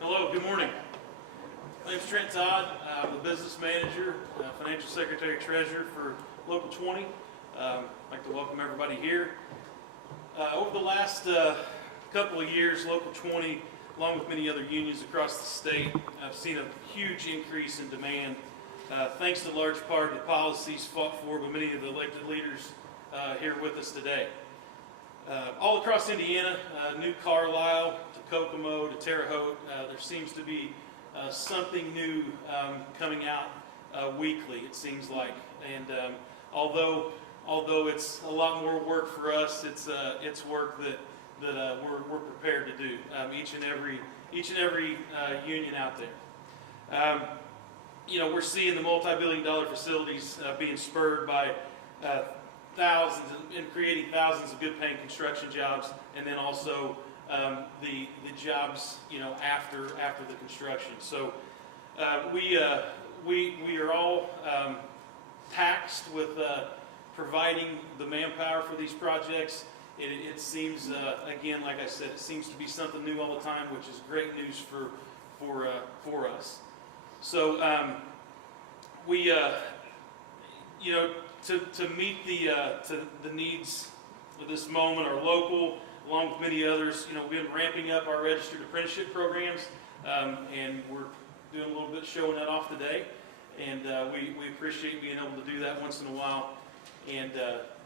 Hello, good morning. My name is Trent Todd. I'm the business manager, financial secretary, treasurer for Local 20. I'd like to welcome everybody here. Over the last couple of years, Local 20, along with many other unions across the state, have seen a huge increase in demand, thanks to large part of the policies fought for by many of the elected leaders here with us today. All across Indiana, New Carlisle to Kokomo to Terre Haute, there seems to be something new coming out weekly, it seems like. And although it's a lot more work for us, it's work that we're prepared to do. Each and every union out there. We're seeing the multi-billion-dollar facilities being spurred by thousands and creating thousands of good-paying construction jobs, and then also the jobs after the construction. So we are all taxed with providing the manpower for these projects. It seems again, like I said, it seems to be something new all the time, which is great news for us. So we to meet the needs of this moment, our local, along with many others, we've been ramping up our registered apprenticeship programs, and we're doing a little bit showing that off today. And we appreciate being able to do that once in a while. And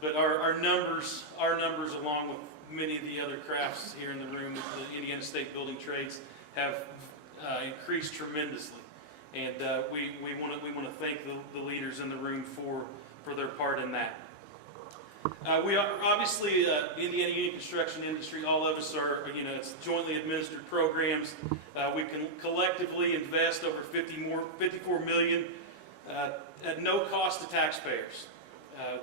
but our numbers, along with many of the other crafts here in the room, the Indiana State Building Trades, have increased tremendously. And we want to thank the leaders in the room for their part in that. We are obviously the Indiana Union construction industry. All of us are, it's jointly administered programs. We can collectively invest over $54 million at no cost to taxpayers.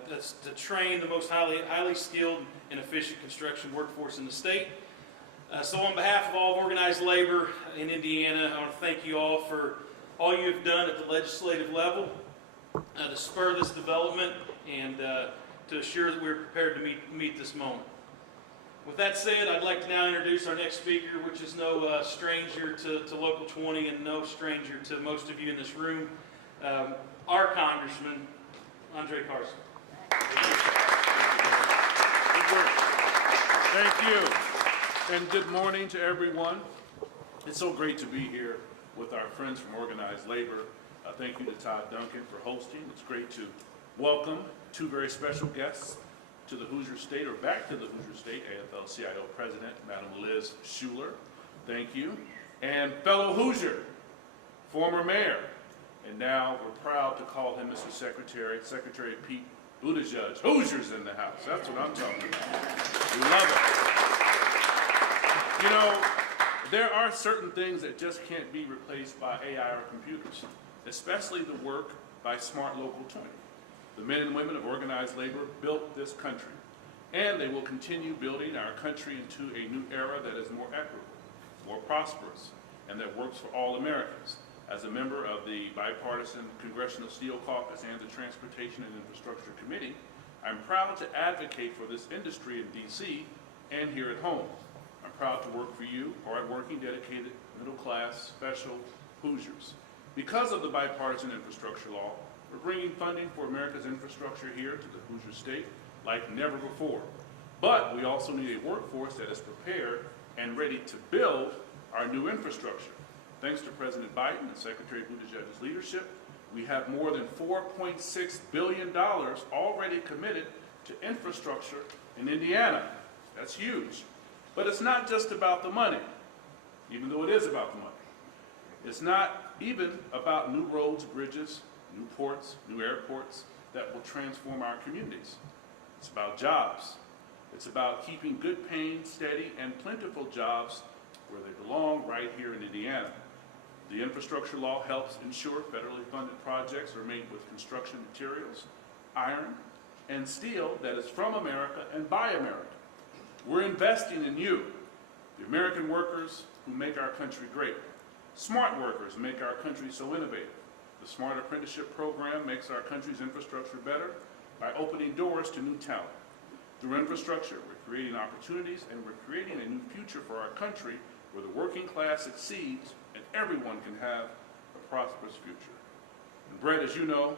That's to train the most highly skilled and efficient construction workforce in the state. So on behalf of all of organized labor in Indiana, I want to thank you all for all you have done at the legislative level to spur this development and to assure that we're prepared to meet this moment. With that said, I'd like to now introduce our next speaker, which is no stranger to Local 20 and no stranger to most of you in this room, our Congressman, Carson. Thank you, and good morning to everyone. It's so great to be here with our friends from Organized Labor. Thank you to Todd Duncan for hosting. It's great to welcome two very special guests to the Hoosier State, or back to the Hoosier State, AFL-CIO President, Madam Liz Shuler. Thank you. And fellow Hoosier, former mayor, and now we're proud to call him Mr. Secretary Pete Buttigieg. Hoosiers in the house. That's what I'm talking about. We love it. There are certain things that just can't be replaced by AI or computers, especially the work by Smart Local 20. The men and women of organized labor built this country, and they will continue building our country into a new era that is more equitable, more prosperous, and that works for all Americans. As a member of the Bipartisan Congressional Steel Caucus and the Transportation and Infrastructure Committee, I'm proud to advocate for this industry in D.C. and here at home. I'm proud to work for you, hard-working, dedicated, middle-class, special Hoosiers. Because of the bipartisan infrastructure law, we're bringing funding for America's infrastructure here to the Hoosier State like never before. But we also need a workforce that is prepared and ready to build our new infrastructure. Thanks to President Biden and Secretary Buttigieg's leadership, we have more than $4.6 billion already committed to infrastructure in Indiana. That's huge. But it's not just about the money, even though it is about the money. It's not even about new roads, bridges, new ports, new airports, that will transform our communities. It's about jobs. It's about keeping good paying, steady, and plentiful jobs where they belong right here in Indiana. The infrastructure law helps ensure federally funded projects are made with construction materials, iron, and steel that is from America and by America. We're investing in you, the American workers who make our country great. Smart workers make our country so innovative. The Smart Apprenticeship Program makes our country's infrastructure better by opening doors to new talent. Through infrastructure, we're creating opportunities and we're creating a new future for our country where the working class succeeds and everyone can have a prosperous future. And Brett, as you know,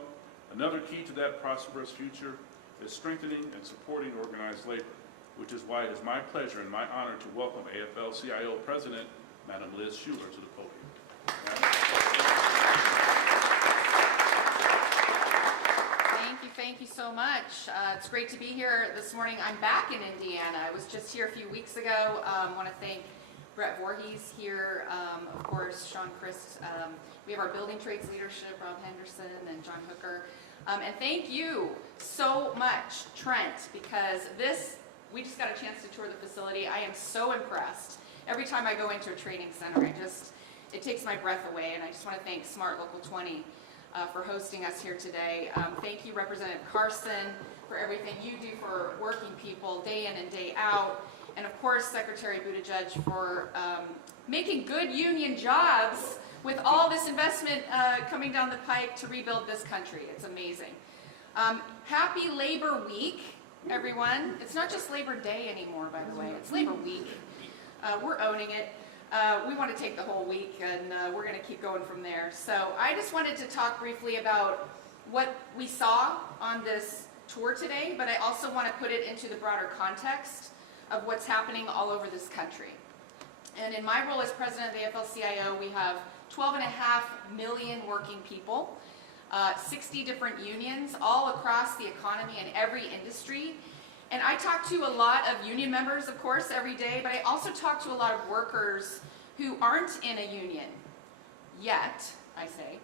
another key to that prosperous future is strengthening and supporting organized labor, which is why it is my pleasure and my honor to welcome AFL-CIO President, Madam Liz Shuler, to the podium. Thank you so much. It's great to be here this morning. I'm back in Indiana. I was just here a few weeks ago. I want to thank Brett Voorhees here, of course, Sean Christ. We have our building trades leadership, Rob Henderson and John Hooker. And thank you so much, Trent, because we just got a chance to tour the facility. I am so impressed. Every time I go into a training center, it takes my breath away. And I just want to thank Smart Local 20 for hosting us here today. Thank you, Representative Carson, for everything you do for working people day in and day out. And of course, Secretary Buttigieg for making good union jobs with all this investment coming down the pike to rebuild this country. It's amazing. Happy Labor Week, everyone. It's not just Labor Day anymore, by the way. It's Labor Week. We're owning it. We want to take the whole week, and we're going to keep going from there. So I just wanted to talk briefly about what we saw on this tour today, but I also want to put it into the broader context of what's happening all over this country. And in my role as president of the AFL-CIO, we have 12.5 million working people, 60 different unions all across the economy and every industry. And I talk to a lot of union members, of course, every day, but I also talk to a lot of workers who aren't in a union yet, I say,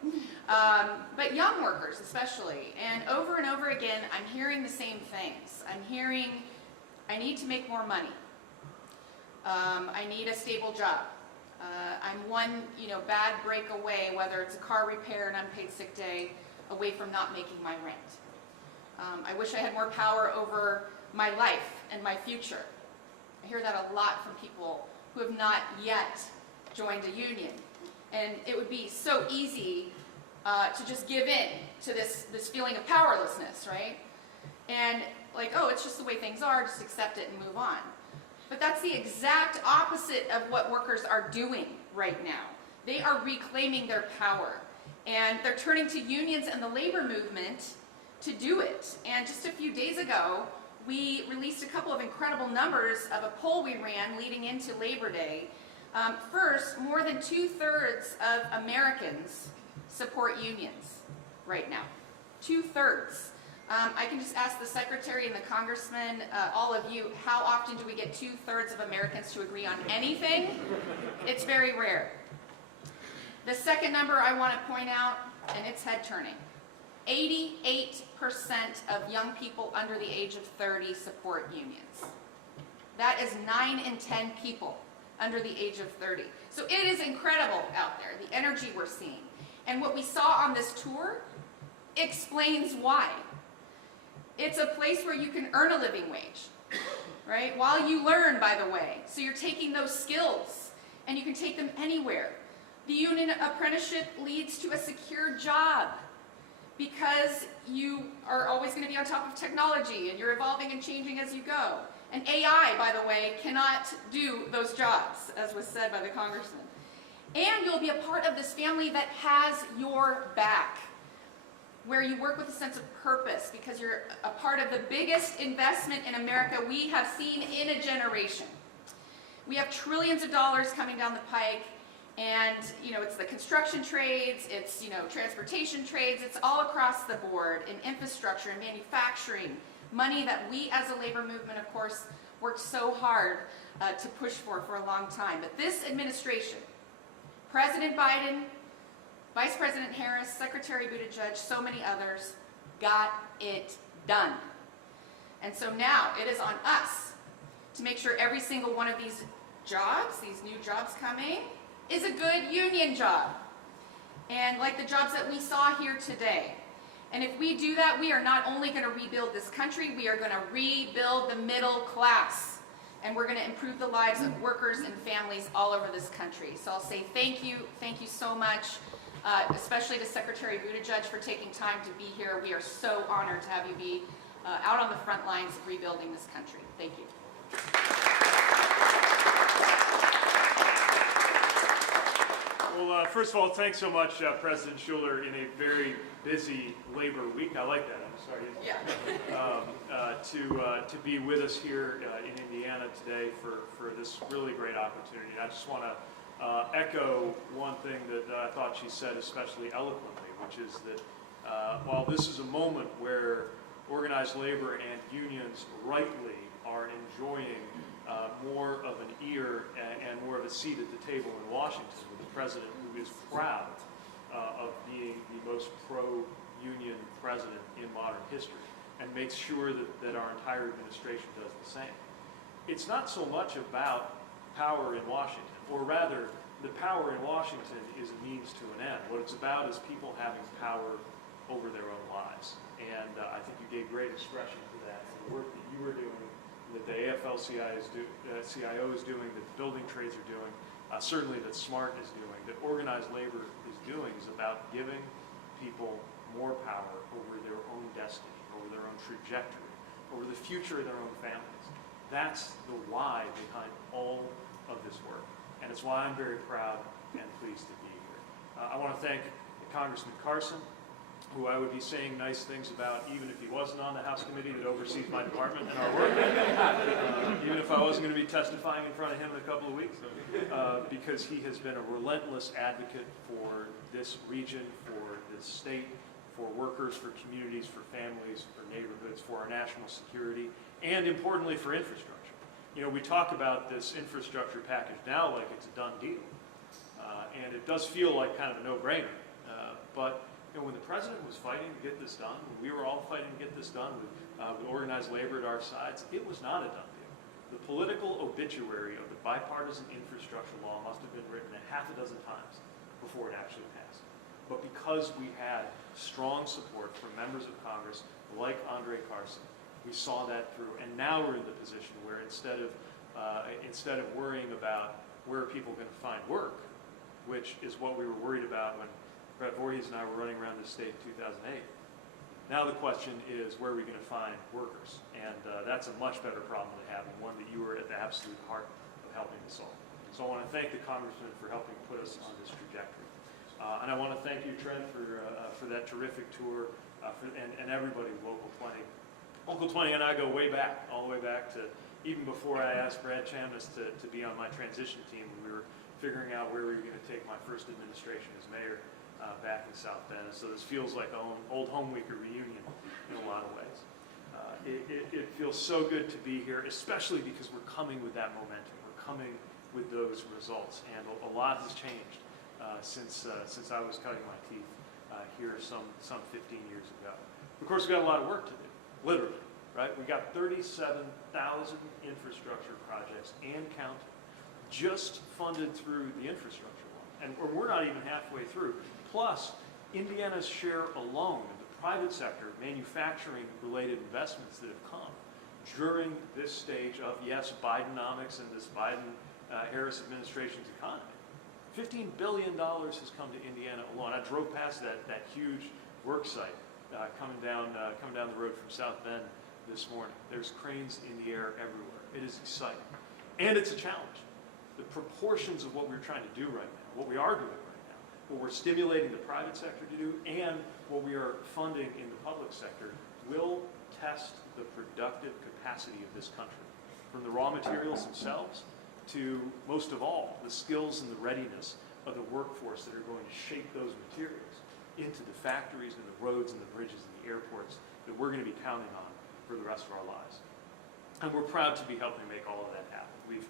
but young workers especially. And over again, I'm hearing the same things. I'm hearing, I need to make more money. I need a stable job. I'm one, bad break away, whether it's a car repair, an unpaid sick day, away from not making my rent. I wish I had more power over my life and my future. I hear that a lot from people who have not yet joined a union. And it would be so easy to just give in to this feeling of powerlessness, right? And like, oh, it's just the way things are, just accept it and move on. But that's the exact opposite of what workers are doing right now. They are reclaiming their power. And they're turning to unions and the labor movement to do it. And just a few days ago, we released a couple of incredible numbers of a poll we ran leading into Labor Day. First, more than 2/3 of Americans support unions right now. 2/3. I can just ask the Secretary and the Congressman, all of you, how often do we get 2/3 of Americans to agree on anything? It's very rare. The second number I want to point out, and it's head turning. 88% of young people under the age of 30 support unions. That is 9 in 10 people under the age of 30. So it is incredible out there, the energy we're seeing. And what we saw on this tour explains why. It's a place where you can earn a living wage, right? While you learn, by the way. So you're taking those skills and you can take them anywhere. The union apprenticeship leads to a secure job because you are always going to be on top of technology and you're evolving and changing as you go. And AI, by the way, cannot do those jobs, as was said by the congressman. And you'll be a part of this family that has your back, where you work with a sense of purpose because you're a part of the biggest investment in America we have seen in a generation. We have trillions of dollars coming down the pike. And, it's the construction trades, it's, transportation trades, it's all across the board in infrastructure and manufacturing, money that we as a labor movement, of course, worked so hard to push for a long time. But this administration, President Biden, Vice President Harris, Secretary Buttigieg, so many others, got it done. And so now it is on us to make sure every single one of these jobs, these new jobs coming, is a good union job. And like the jobs that we saw here today. And if we do that, we are not only going to rebuild this country, we are going to rebuild the middle class. And we're going to improve the lives of workers and families all over this country. So I'll say thank you so much, especially to Secretary Buttigieg for taking time to be here. We are so honored to have you be out on the front lines of rebuilding this country. Thank you. Well, first of all, thanks so much, President Schuler, in a very busy labor week. I like that. I'm sorry. Yeah. To be with us here in Indiana today for this really great opportunity. I just want to echo one thing that I thought she said especially eloquently, which is that while this is a moment where organized labor and unions rightly are enjoying more of an ear and more of a seat at the table in Washington with the president who is proud of being the most pro-union president in modern history and makes sure that our entire administration does the same. It's not so much about power in Washington, or rather, the power in Washington is a means to an end. What it's about is people having power over their own lives. And I think you gave great expression to that. The work that you were doing, that the AFL-CIO is doing, that the building trades are doing, certainly that SMART is doing, that organized labor is doing, is about giving people more power over their own destiny, over their own trajectory, over the future of their own families. That's the why behind all of this work. And it's why I'm very proud and pleased to be here. I want to thank Congressman Carson, who I would be saying nice things about even if he wasn't on the House committee that oversees my department and our work, even if I wasn't going to be testifying in front of him in a couple of weeks, because he has been a relentless advocate for this region, for this state, for workers, for communities, for families, for neighborhoods, for our national security, and importantly for infrastructure. You know, we talk about this infrastructure package now like it's a done deal, and it does feel like kind of a no-brainer, but you know, when the president was fighting to get this done, when we were all fighting to get this done with organized labor at our sides, it was not a done deal. The political obituary of the bipartisan infrastructure law must have been written a half a dozen times before it actually passed. But because we had strong support from members of Congress like Andre Carson, we saw that through, and now we're in the position where instead of worrying about where are people going to find work, which is what we were worried about when Brett Voorhees and I were running around this state in 2008. Now the question is, where are we going to find workers? And that's a much better problem to have, and one that you were at the absolute heart of helping to solve. So I want to thank the Congressman for helping put us on this trajectory. And I want to thank you, Trent, for that terrific tour, and everybody with Local 20. Local 20 and I go way back, all the way back to even before I asked Brad Chamness to be on my transition team when we were figuring out where we were going to take my first administration as mayor back in South Bend. So this feels like an old home week reunion in a lot of ways. It feels so good to be here, especially because we're coming with that momentum. We're coming with those results, and a lot has changed since I was cutting my teeth here some 15 years ago. Of course, we've got a lot of work to do, literally, right? We got 37,000 infrastructure projects and counting, just funded through the infrastructure law, and we're not even halfway through. Plus, Indiana's share alone of the private sector manufacturing-related investments that have come during this stage of, yes, Bidenomics and this Biden-Harris administration's economy. $15 billion has come to Indiana alone. I drove past that huge work site coming down the road from South Bend this morning. There's cranes in the air everywhere. It is exciting. And it's a challenge. The proportions of what we're trying to do right now, what we are doing right now, what we're stimulating the private sector to do, and what we are funding in the public sector will test the productive capacity of this country, from the raw materials themselves to, most of all, the skills and the readiness of the workforce that are going to shape those materials into the factories and the roads and the bridges and the airports that we're going to be counting on for the rest of our lives. And we're proud to be helping make all of that happen. We've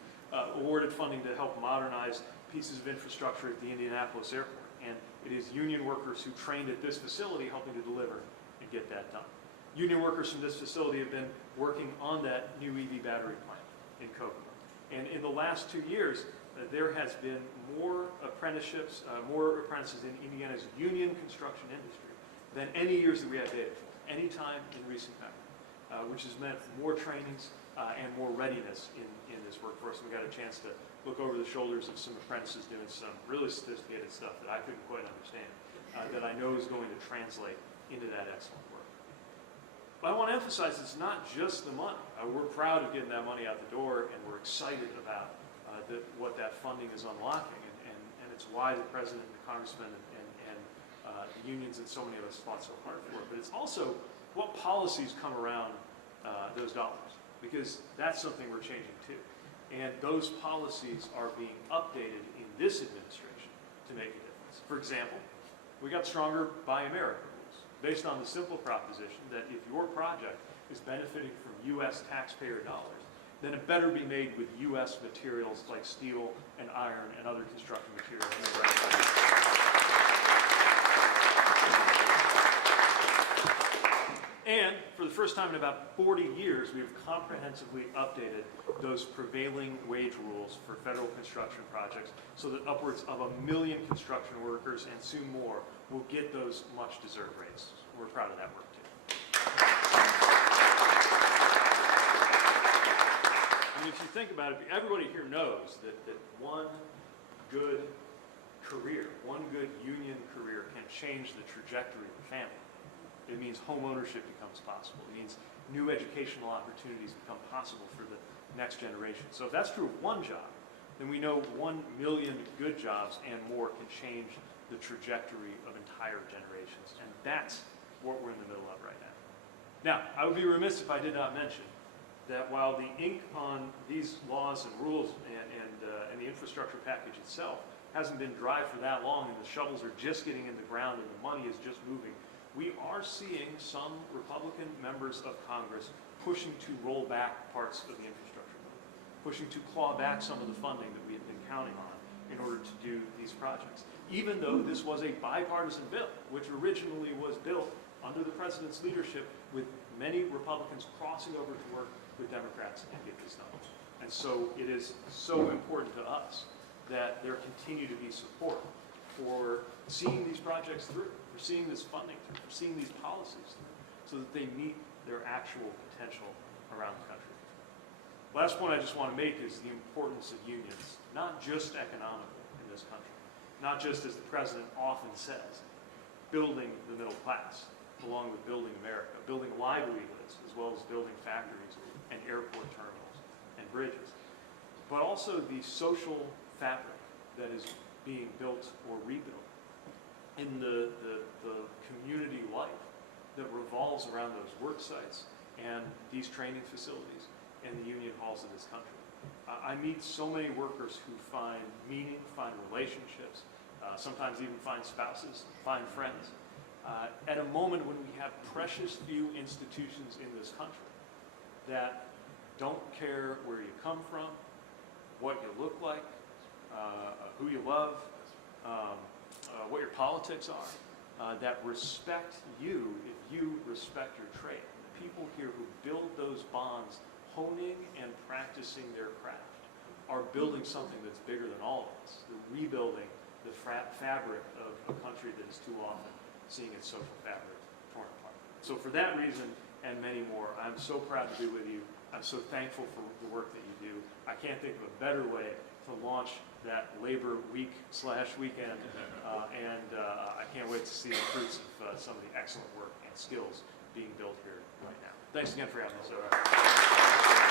awarded funding to help modernize pieces of infrastructure at the Indianapolis airport, and it is union workers who trained at this facility helping to deliver and get that done. Union workers from this facility have been working on that new EV battery plant in Kokomo. And in the last 2 years, there has been more apprenticeships, more apprentices in Indiana's union construction industry than any years that we had data for, any time in recent memory, which has meant more trainings and more readiness in this workforce. And we got a chance to look over the shoulders of some apprentices doing some really sophisticated stuff that I couldn't quite understand, that I know is going to translate into that excellent work. But I want to emphasize it's not just the money. We're proud of getting that money out the door, and we're excited about what that funding is unlocking, and it's why the President and the Congressman and the unions and so many of us fought so hard for it. But it's also what policies come around those dollars, because that's something we're changing too. And those policies are being updated in this administration to make a difference. For example, we got stronger Buy America rules, based on the simple proposition that if your project is benefiting from U.S. taxpayer dollars, then it better be made with U.S. materials like steel and iron and other construction materials. And for the first time in about 40 years, we've comprehensively updated those prevailing wage rules for federal construction projects so that upwards of 1 million construction workers and soon more will get those much-deserved rates. We're proud of that work too. And if you think about it, everybody here knows that one good career, one good union career can change the trajectory of a family. It means home ownership becomes possible. It means new educational opportunities become possible for the next generation. So if that's true of one job, then we know 1 million good jobs and more can change the trajectory of entire generations. And that's what we're in the middle of right now. Now, I would be remiss if I did not mention that while the ink on these laws and rules and the infrastructure package itself hasn't been dry for that long, and the shovels are just getting in the ground and the money is just moving, we are seeing some Republican members of Congress pushing to roll back parts of the infrastructure bill, pushing to claw back some of the funding that we have been counting on in order to do these projects. Even though this was a bipartisan bill, which originally was built under the president's leadership with many Republicans crossing over to work with Democrats and get this done. And so it is so important to us that there continue to be support for seeing these projects through, for seeing this funding through, for seeing these policies through, so that they meet their actual potential around the country. Last point I just want to make is the importance of unions, not just economically in this country, not just, as the president often says, building the middle class, along with building America, building livelihoods, as well as building factories and airport terminals and bridges, but also the social fabric that is being built or rebuilt in the community life that revolves around those work sites and these training facilities and the union halls of this country. I meet so many workers who find meaning, find relationships, sometimes even find spouses, find friends, at a moment when we have precious few institutions in this country that don't care where you come from, what you look like, who you love, what your politics are, that respect you if you respect your trade. The people here who build those bonds, honing and practicing their craft, are building something that's bigger than all of us. They're rebuilding the fabric of a country that is too often seeing its social fabric torn apart. So for that reason and many more, I'm so proud to be with you. I'm so thankful for the work that you do. I can't think of a better way to launch that Labor Week/weekend, and I can't wait to see the fruits of some of the excellent work and skills being built here right now. Thanks again for having us over.